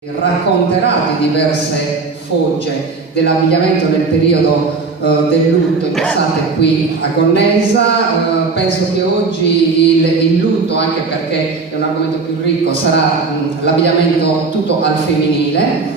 Racconterà di diverse fogge dell'abbigliamento nel periodo del lutto indossate qui a Gonnesa. Penso che oggi il lutto, anche perché è un argomento più ricco, sarà l'abbigliamento tutto al femminile.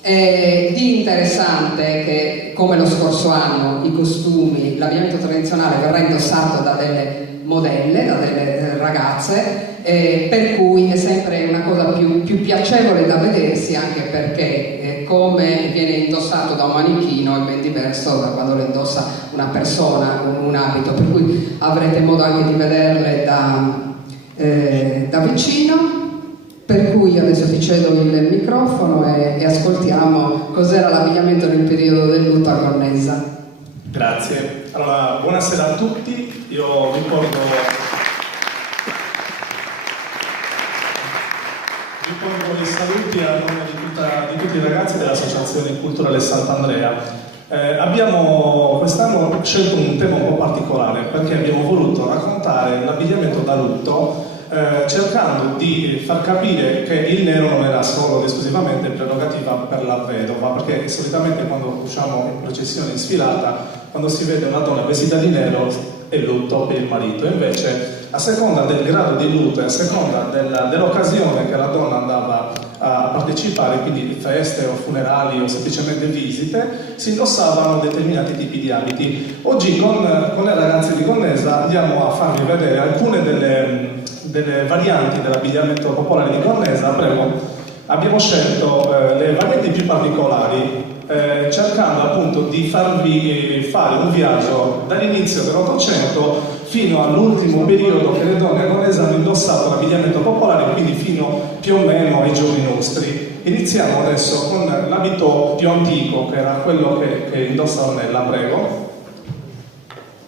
Di interessante che, come lo scorso anno, i costumi, l'abbigliamento tradizionale verrà indossato da delle modelle, da delle ragazze, per cui è sempre una cosa più piacevole da vedersi, anche perché come viene indossato da un manichino è ben diverso da quando lo indossa una persona con un abito, per cui avrete modo anche di vederle da vicino. Per cui adesso ti cedo il microfono e ascoltiamo cos'era l'abbigliamento nel periodo del lutto a Gonnesa. Grazie. Allora, buonasera a tutti. Io vi porto i saluti a nome di tutti i ragazzi dell'Associazione Culturale Sant'Andrea. Abbiamo quest'anno scelto un tema un po' particolare perché abbiamo voluto raccontare l'abbigliamento da lutto, cercando di far capire che il nero non era solo ed esclusivamente prerogativa per la vedova, perché solitamente quando usciamo in processione in sfilata, quando si vede una donna vestita di nero è lutto per il marito. Invece, a seconda del grado di lutto e a seconda dell'occasione che la donna andava a partecipare, quindi feste o funerali o semplicemente visite, si indossavano determinati tipi di abiti. Oggi con le ragazze di Gonnesa andiamo a farvi vedere alcune delle varianti dell'abbigliamento popolare di Gonnesa. Prego. Abbiamo scelto le varianti più particolari, cercando appunto di farvi fare un viaggio dall'inizio dell'Ottocento fino all'ultimo periodo che le donne a Gonnesa hanno indossato l'abbigliamento popolare, quindi fino più o meno ai giorni nostri. Iniziamo adesso con l'abito più antico, che era quello che indossa Ornella, prego.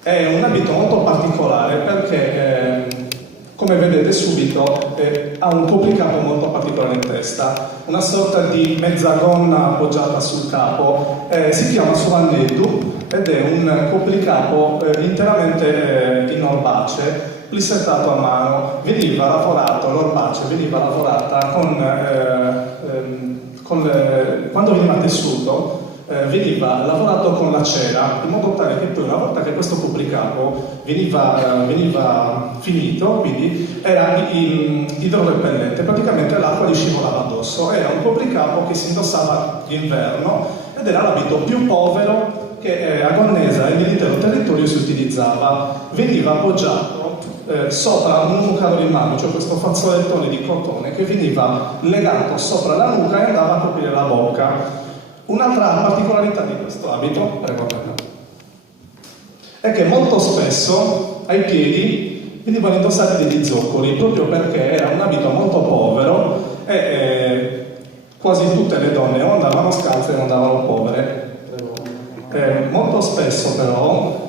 È un abito molto particolare perché come vedete subito ha un copricapo molto particolare in testa, una sorta di mezza gonna appoggiata sul capo, si chiama sovannetto ed è un copricapo interamente in orbace, plissettato a mano. Veniva lavorato, l'orbace veniva lavorata quando veniva tessuto, veniva lavorato con la cera, in modo tale che poi, una volta che questo copricapo veniva finito, quindi era idrorepellente, praticamente l'acqua gli scivolava addosso. Era un copricapo che si indossava d'inverno ed era l'abito più povero che a Gonnesa e nell'intero territorio si utilizzava. Veniva appoggiato sopra un nucaro di mano, cioè questo fazzolettone di cotone che veniva legato sopra la nuca e andava a coprire la bocca. Un'altra particolarità di questo abito, prego, è che molto spesso ai piedi venivano indossati degli zoccoli, proprio perché era un abito molto povero e quasi tutte le donne o andavano scalze o andavano povere. Molto spesso però,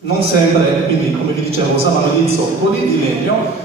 non sempre, quindi come vi dicevo, usavano gli zoccoli di legno,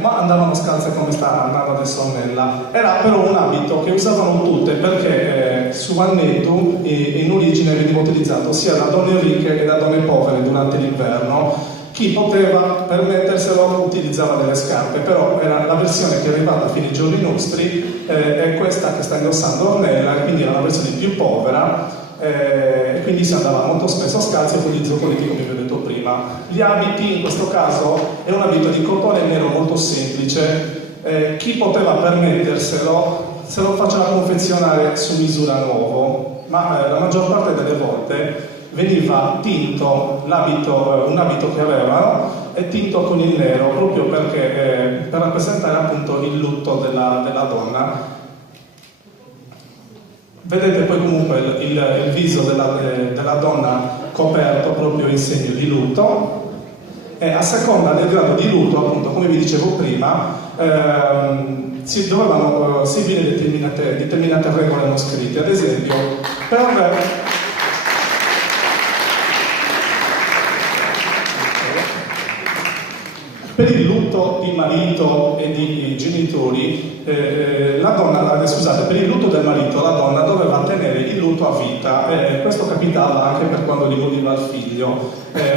ma andavano scalze come sta andando adesso Ornella. Era però un abito che usavano tutte perché sovannetto in origine veniva utilizzato sia da donne ricche che da donne povere durante l'inverno. Chi poteva permetterselo utilizzava delle scarpe, però era la versione che è arrivata fino ai giorni nostri, è questa che sta indossando Ornella, quindi era la versione più povera, e quindi si andava molto spesso scalzi con gli zoccoletti, come vi ho detto prima. Gli abiti in questo caso è un abito di cotone nero molto semplice, chi poteva permetterselo se lo faceva confezionare su misura nuovo, ma la maggior parte delle volte veniva tinto un abito che avevano è tinto con il nero, proprio perché per rappresentare appunto il lutto della donna. Vedete poi comunque il viso della donna coperto proprio in segno di lutto, e a seconda del grado di lutto, appunto, come vi dicevo prima, si dovevano seguire determinate regole non scritte. Ad esempio, per il lutto di marito e di genitori, per il lutto del marito la donna doveva tenere il lutto a vita, questo capitava anche per quando gli moriva il figlio.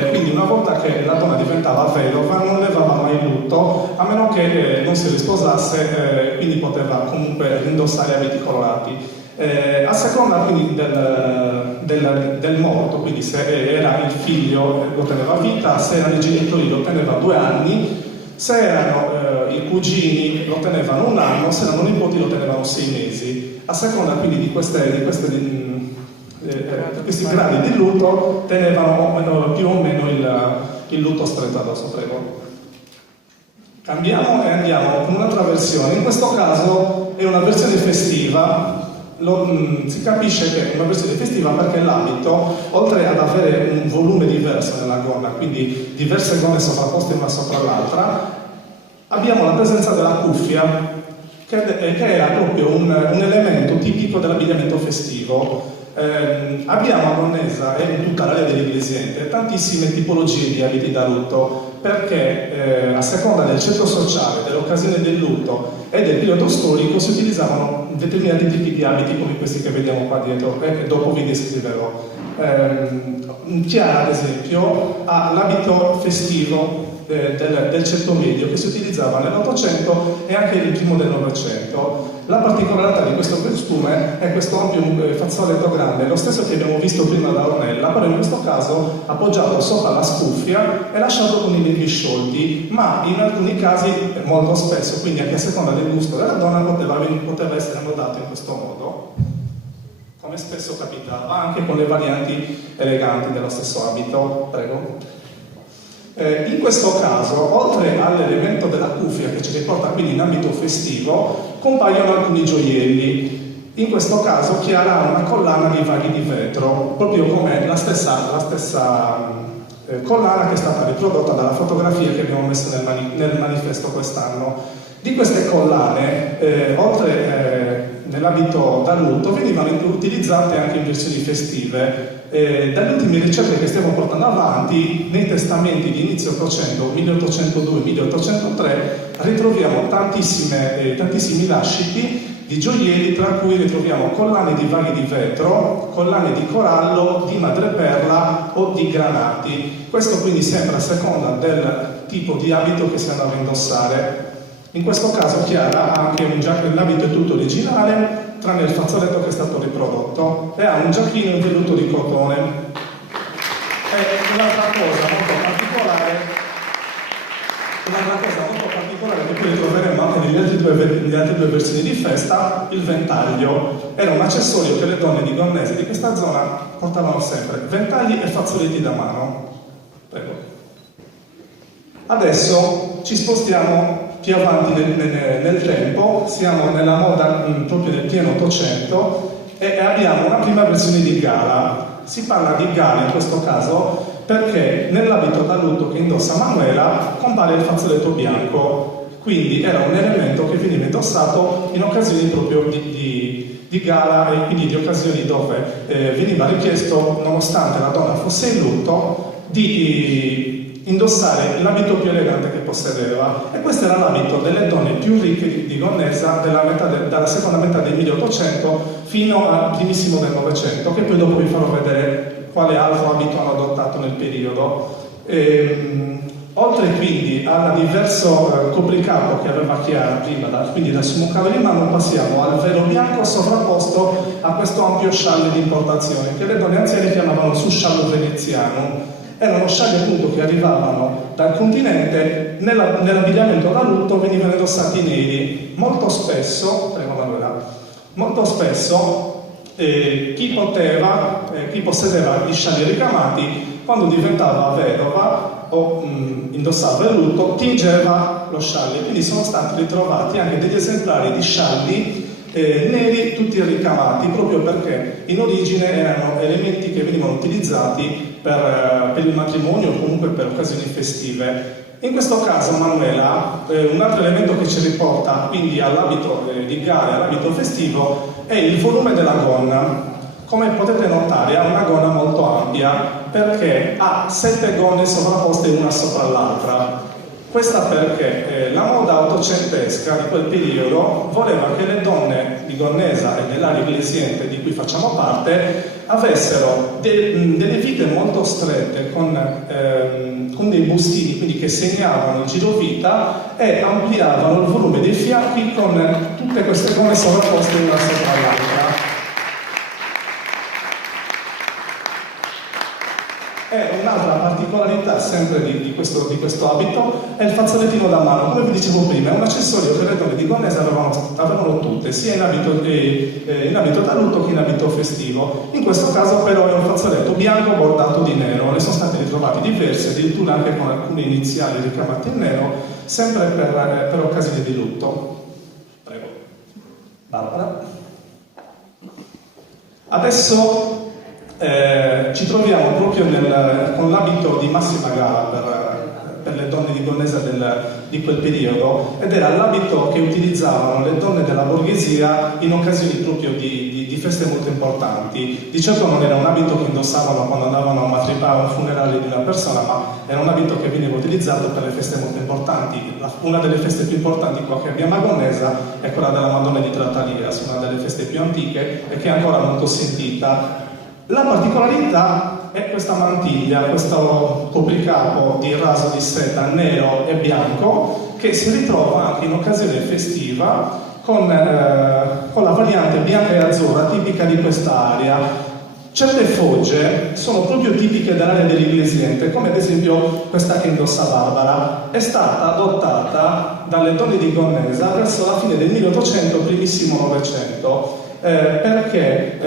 Quindi una volta che la donna diventava vedova non levava mai il lutto, a meno che non si risposasse, quindi poteva comunque indossare abiti colorati. A seconda quindi del morto, quindi se era il figlio lo teneva a vita, se erano i genitori lo teneva 2 anni, se erano i cugini lo tenevano 1 anno, se erano nipoti lo tenevano 6 mesi. A seconda quindi di questi gradi di lutto tenevano più o meno il lutto stretto addosso. Prego. Cambiamo e andiamo con un'altra versione. In questo caso è una versione festiva. Si capisce che è una versione festiva perché l'abito, oltre ad avere un volume diverso nella gonna, quindi diverse gonne sovrapposte una sopra l'altra, abbiamo la presenza della cuffia, che era proprio un elemento tipico dell'abbigliamento festivo. Abbiamo a Gonnesa e in tutta l'area dell'Iglesiente tantissime tipologie di abiti da lutto, perché a seconda del ceto sociale, dell'occasione del lutto e del periodo storico si utilizzavano determinati tipi di abiti come questi che vediamo qua dietro e che dopo vi descriverò. Chiara, ad esempio, ha l'abito festivo del ceto medio che si utilizzava nell'Ottocento e anche nel primo del Novecento. La particolarità di questo costume è questo ampio fazzoletto grande, lo stesso che abbiamo visto prima da Ornella, però in questo caso appoggiato sopra la scuffia e lasciato con i lembi sciolti, ma in alcuni casi, molto spesso, quindi anche a seconda del gusto della donna, poteva essere modato in questo modo, come spesso capitava, anche con le varianti eleganti dello stesso abito. Prego. In questo caso, oltre all'elemento della cuffia che ci riporta quindi in ambito festivo, compaiono alcuni gioielli. In questo caso Chiara ha una collana di vaghi di vetro, proprio come la stessa collana che è stata riprodotta dalla fotografia che abbiamo messo nel manifesto quest'anno. Di queste collane, oltre nell'abito da lutto, venivano utilizzate anche in versioni festive. Dalle ultime ricerche che stiamo portando avanti, nei testamenti di inizio Ottocento, 1802-1803, ritroviamo tantissimi lasciti di gioielli, tra cui ritroviamo collane di vaghi di vetro, collane di corallo, di madreperla o di granati. Questo quindi sempre a seconda del tipo di abito che si andava a indossare. In questo caso Chiara ha anche l'abito è tutto originale, tranne il fazzoletto che è stato riprodotto, e ha un giacchino in velluto di cotone. E un'altra cosa molto particolare che poi troveremo anche nelle altre due versioni di festa, il ventaglio. Era un accessorio che le donne di Gonnesa di questa zona portavano sempre, ventagli e fazzoletti da mano. Prego. Adesso ci spostiamo più avanti nel tempo, siamo nella moda proprio del pieno Ottocento e abbiamo una prima versione di gala. Si parla di gala in questo caso perché nell'abito da lutto che indossa Manuela compare il fazzoletto bianco, quindi era un elemento che veniva indossato in occasioni proprio di gala e quindi di occasioni dove veniva richiesto, nonostante la donna fosse in lutto, di indossare l'abito più elegante che possedeva, e questo era l'abito delle donne più ricche di Gonnesa dalla seconda metà del 1800 fino al primissimo del Novecento, che poi dopo vi farò vedere quale altro abito hanno adottato nel periodo. Oltre quindi al diverso copricapo che aveva Chiara prima, quindi dal smoccare di mano, passiamo al velo bianco sovrapposto a questo ampio scialle di importazione che le donne anziane chiamavano susciallo veneziano. Erano scialli appunto che arrivavano dal continente, nell'abbigliamento da lutto venivano indossati neri. Molto spesso, prego Manuela, chi possedeva gli scialli ricamati, quando diventava vedova o indossava il lutto, tingeva lo scialle. Quindi sono stati ritrovati anche degli esemplari di scialli neri tutti ricamati, proprio perché in origine erano elementi che venivano utilizzati per il matrimonio o comunque per occasioni festive. In questo caso Manuela, un altro elemento che ci riporta quindi all'abito di gala, all'abito festivo, è il volume della gonna. Come potete notare ha una gonna molto ampia perché ha 7 gonne sovrapposte una sopra l'altra. Questa perché la moda ottocentesca di quel periodo voleva che le donne di Gonnesa e dell'area iglesiente di cui facciamo parte avessero delle vite molto strette con dei bustini, quindi che segnavano il girovita e ampliavano il volume dei fianchi con tutte queste gonne sovrapposte una sopra l'altra. E un'altra particolarità sempre di questo abito è il fazzolettino da mano. Come vi dicevo prima, è un accessorio che le donne di Gonnesa avevano tutte, sia in abito da lutto che in abito festivo. In questo caso però è un fazzoletto bianco bordato di nero. Ne sono stati ritrovati diversi, addirittura anche con alcune iniziali ricamate in nero, sempre per occasioni di lutto. Prego. Barbara. Adesso ci troviamo proprio con l'abito di massima gala per le donne di Gonnesa di quel periodo, ed era l'abito che utilizzavano le donne della borghesia in occasioni proprio di feste molto importanti. Di certo non era un abito che indossavano quando andavano a un funerale di una persona, ma era un abito che veniva utilizzato per le feste molto importanti. Una delle feste più importanti qua che abbiamo a Gonnesa è quella della Madonna di Trattalias, una delle feste più antiche e che è ancora molto sentita. La particolarità è questa mantiglia, questo copricapo di raso di seta nero e bianco che si ritrova anche in occasione festiva con la variante bianca e azzurra tipica di quest'area. Certe fogge sono proprio tipiche dell'area dell'Iglesiente, come ad esempio questa che indossa Barbara. È stata adottata dalle donne di Gonnesa verso la fine del 1800, primissimo Novecento, perché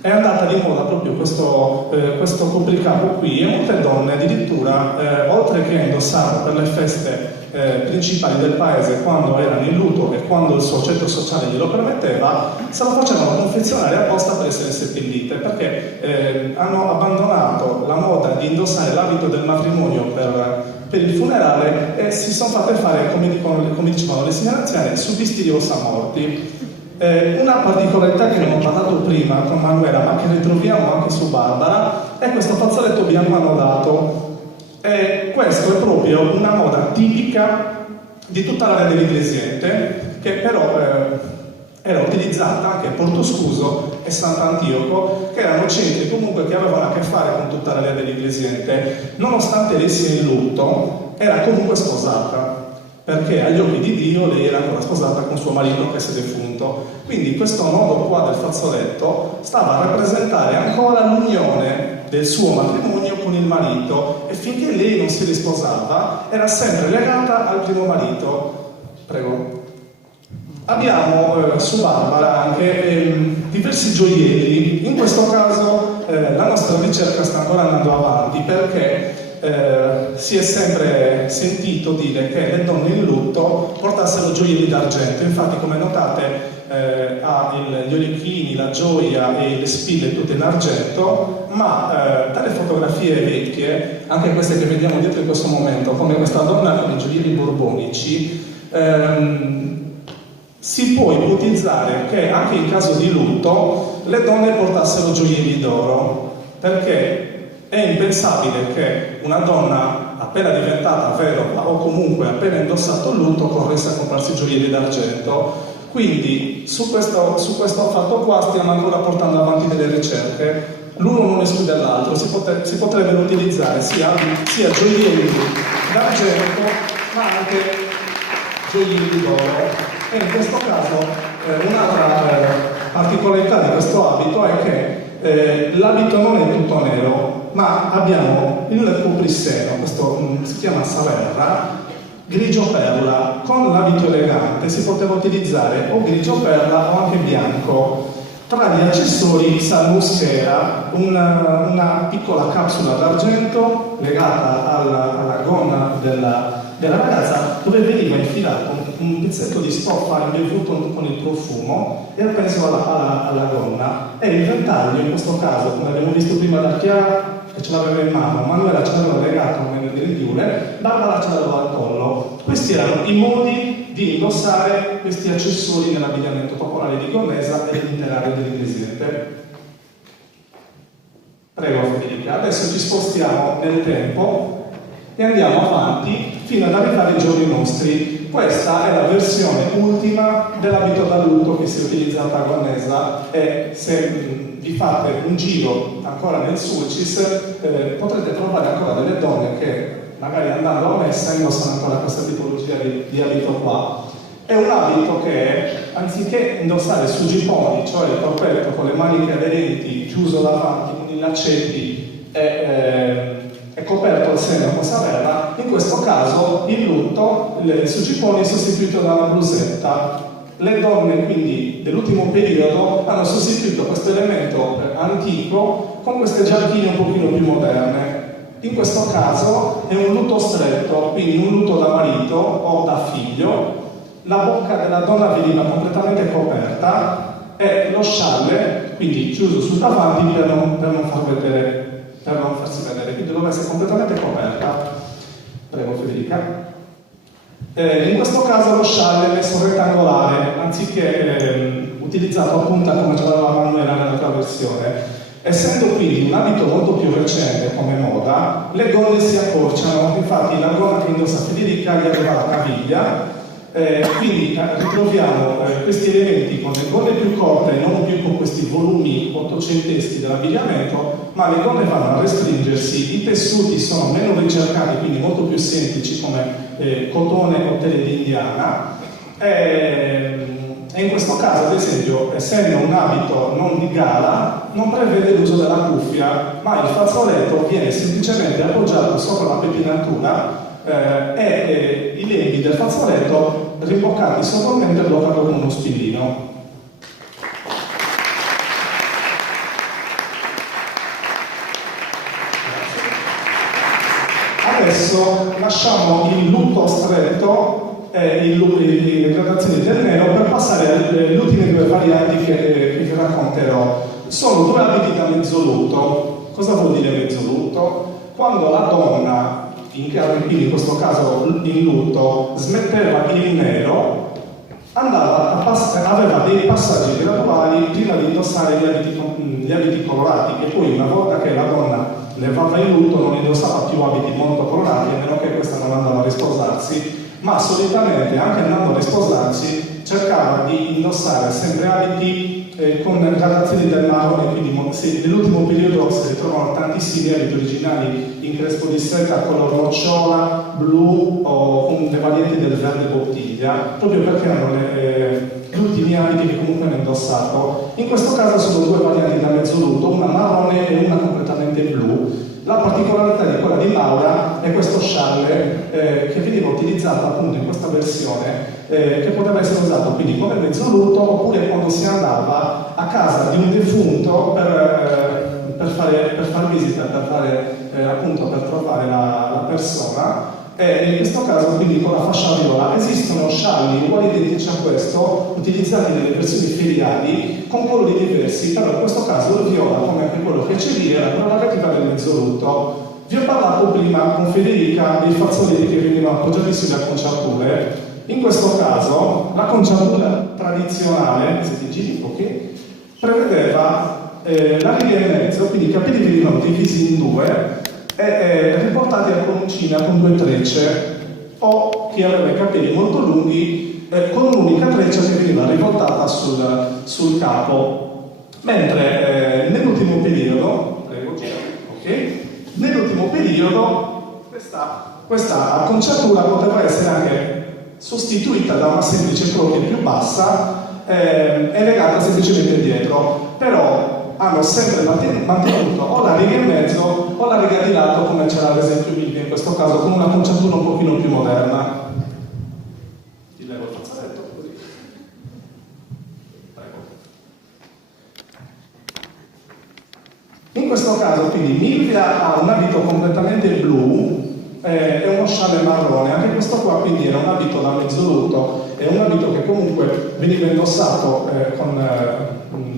è andata di moda proprio questo copricapo qui, e molte donne addirittura, oltre che indossarlo per le feste principali del paese quando erano in lutto e quando il soggetto sociale glielo permetteva, se lo facevano confezionare apposta per essere seppellite, perché hanno abbandonato la moda di indossare l'abito del matrimonio per il funerale e si sono fatte fare, come dicevano le signore anziane, subisti di ossa morti. Una particolarità che non ho parlato prima con Manuela, ma che ritroviamo anche su Barbara, è questo fazzoletto bianco annodato. Questo è proprio una moda tipica di tutta l'area dell'Iglesiente, che però era utilizzata anche a Porto Scuso e Sant'Antioco, che erano centri comunque che avevano a che fare con tutta l'area dell'Iglesiente. Nonostante lei sia in lutto, era comunque sposata, perché agli occhi di Dio lei era ancora sposata con suo marito che si è defunto. Quindi questo nodo qua del fazzoletto stava a rappresentare ancora l'unione del suo matrimonio con il marito, e finché lei non si risposava era sempre legata al primo marito. Prego. Abbiamo su Barbara anche diversi gioielli. In questo caso la nostra ricerca sta ancora andando avanti, perché si è sempre sentito dire che le donne in lutto portassero gioielli d'argento. Infatti, come notate, ha gli orecchini, la gioia e le spille tutte in argento, ma dalle fotografie vecchie, anche queste che vediamo dietro in questo momento, come questa donna con i gioielli borbonici, si può ipotizzare che anche in caso di lutto le donne portassero gioielli d'oro, perché è impensabile che una donna appena diventata vedova o comunque appena indossato il lutto corresse a comprarsi gioielli d'argento. Quindi su questo fatto qua stiamo ancora portando avanti delle ricerche. L'uno non esclude l'altro, si potrebbero utilizzare sia gioielli d'argento ma anche gioielli d'oro. E in questo caso un'altra particolarità di questo abito è che l'abito non è tutto nero, ma abbiamo il copriseno, questo si chiama saverra, grigio perla. Con l'abito elegante si poteva utilizzare o grigio perla o anche bianco. Tra gli accessori salmuschera una piccola capsula d'argento legata alla gonna della ragazza, dove veniva infilato un pezzetto di stoffa imbevuto con il profumo e appeso alla gonna. E il ventaglio, in questo caso, come abbiamo visto prima da Chiara, che ce l'aveva in mano, Manuela ce l'aveva legato nelle grigliure, Barbara ce l'aveva al collo. Questi erano i modi di indossare questi accessori nell'abbigliamento popolare di Gonnesa e dell'intera area dell'Iglesiente. Prego Federica, adesso ci spostiamo nel tempo e andiamo avanti fino ad arrivare ai giorni nostri. Questa è la versione ultima dell'abito da lutto che si è utilizzata a Gonnesa, e se vi fate un giro ancora nel Sulcis potrete trovare ancora delle donne che magari andando a messa indossano ancora questa tipologia di abito qua. È un abito che, anziché indossare su gipponi, cioè il corpetto con le maniche aderenti, chiuso davanti con i laccetti e coperto al seno con savera, in questo caso il lutto, il sugipone è sostituito da una blusetta. Le donne quindi dell'ultimo periodo hanno sostituito questo elemento antico con queste giacchine un pochino più moderne. In questo caso è un lutto stretto, quindi un lutto da marito o da figlio. La bocca della donna veniva completamente coperta e lo scialle, quindi chiuso sul davanti per non farsi vedere, quindi doveva essere completamente coperta. Prego Federica. In questo caso lo scialle è messo rettangolare, anziché utilizzato a punta come ce l'aveva Manuela nell'altra versione. Essendo quindi un abito molto più recente come moda, le gonne si accorciano, infatti la gonna che indossa Federica gli aveva la caviglia, quindi ritroviamo questi elementi con le gonne più corte, non più con questi volumi ottocenteschi dell'abbigliamento, ma le gonne vanno a restringersi, i tessuti sono meno ricercati, quindi molto più semplici come cotone o tele d'indiana, e in questo caso, ad esempio, essendo un abito non di gala, non prevede l'uso della cuffia, ma il fazzoletto viene semplicemente appoggiato sopra la pettinatura e i lembi del fazzoletto rimboccati sottomente bloccati con uno spillino. Adesso lasciamo il lutto stretto e le gradazioni del nero per passare alle ultime due varianti che vi racconterò. Sono due abiti da mezzolutto. Cosa vuol dire mezzolutto? Quando la donna, quindi in questo caso in lutto, smetteva il nero, aveva dei passaggi graduali prima di indossare gli abiti colorati, e poi una volta che la donna levava il lutto non indossava più abiti molto colorati, a meno che questa non andava a risposarsi, ma solitamente anche andando a risposarsi cercava di indossare sempre abiti con gradazioni del marrone, quindi nell'ultimo periodo si ritrovano tantissimi abiti originali in crespo di seta, color nocciola, blu o con le varianti del verde bottiglia, proprio perché erano gli ultimi abiti che comunque hanno indossato. In questo caso sono due varianti da mezzolutto, una marrone e una completamente blu. La particolarità di quella di Laura è questo scialle che veniva utilizzato appunto in questa versione, che poteva essere usato quindi come mezzolutto oppure quando si andava a casa di un defunto per far visita, per trovare la persona. E in questo caso quindi con la fascia viola esistono scialli uguali identici a questo, utilizzati nelle versioni feriali con colori diversi, però in questo caso il viola, come anche quello che c'è lì, era la prerogativa del mezzolutto. Vi ho parlato prima con Federica dei fazzoletti che venivano appoggiati sulle acconciature. In questo caso la conciatura tradizionale, se ti giri, ok, prevedeva la riga e mezzo, quindi i capelli venivano divisi in due e riportati a concina con due trecce, o chi aveva i capelli molto lunghi con un'unica treccia che veniva rivoltata sul capo. Mentre nell'ultimo periodo, nell'ultimo periodo questa acconciatura poteva essere anche sostituita da una semplice croce più bassa e legata semplicemente dietro, però hanno sempre mantenuto o la riga in mezzo o la riga di lato, come c'era ad esempio Milvia in questo caso, con una conciatura un pochino più moderna. Ti levo il fazzoletto così. Prego. In questo caso quindi Milvia ha un abito completamente blu e uno scialle marrone, anche questo qua quindi era un abito da mezzolutto, è un abito che comunque veniva indossato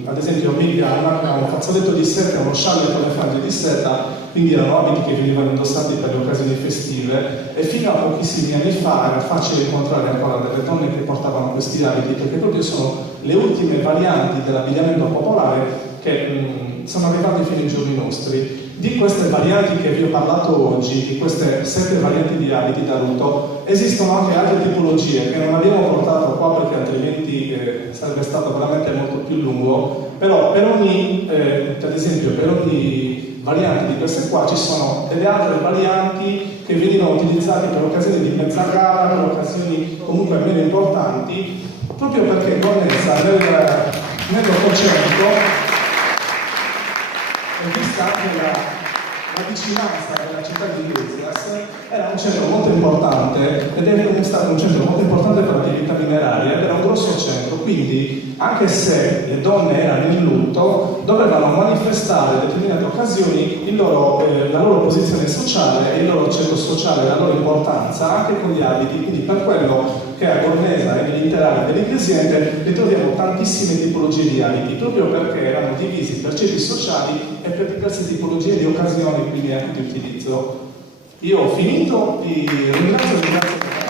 ad esempio Milvia ha un fazzoletto di seta e uno scialle con le frange di seta, quindi erano abiti che venivano indossati per le occasioni festive, e fino a pochissimi anni fa era facile incontrare ancora delle donne che portavano questi abiti, perché proprio sono le ultime varianti dell'abbigliamento popolare che sono arrivati fino ai giorni nostri. Di queste varianti che vi ho parlato oggi, di queste 7 varianti di abiti da lutto, esistono anche altre tipologie che non abbiamo portato qua perché altrimenti sarebbe stato veramente molto più lungo, però per ogni, ad esempio, per ogni variante di queste qua ci sono delle altre varianti che venivano utilizzate per occasioni di mezza gara, per occasioni comunque meno importanti, proprio perché Cornezza nell'Ottocento, vista anche la vicinanza della città di Iglesias, era un centro molto importante ed è stato un centro molto importante per l'attività mineraria ed era un grosso centro, quindi anche se le donne erano in lutto dovevano manifestare in determinate occasioni la loro posizione sociale, il loro ceto sociale, la loro importanza anche con gli abiti, quindi per quello che a Cornesa e nell'intera area dell'Iglesiente ritroviamo tantissime tipologie di abiti, proprio perché erano divisi per ceti sociali e per diverse tipologie di occasioni, quindi anche di utilizzo. Io ho finito, vi ringrazio.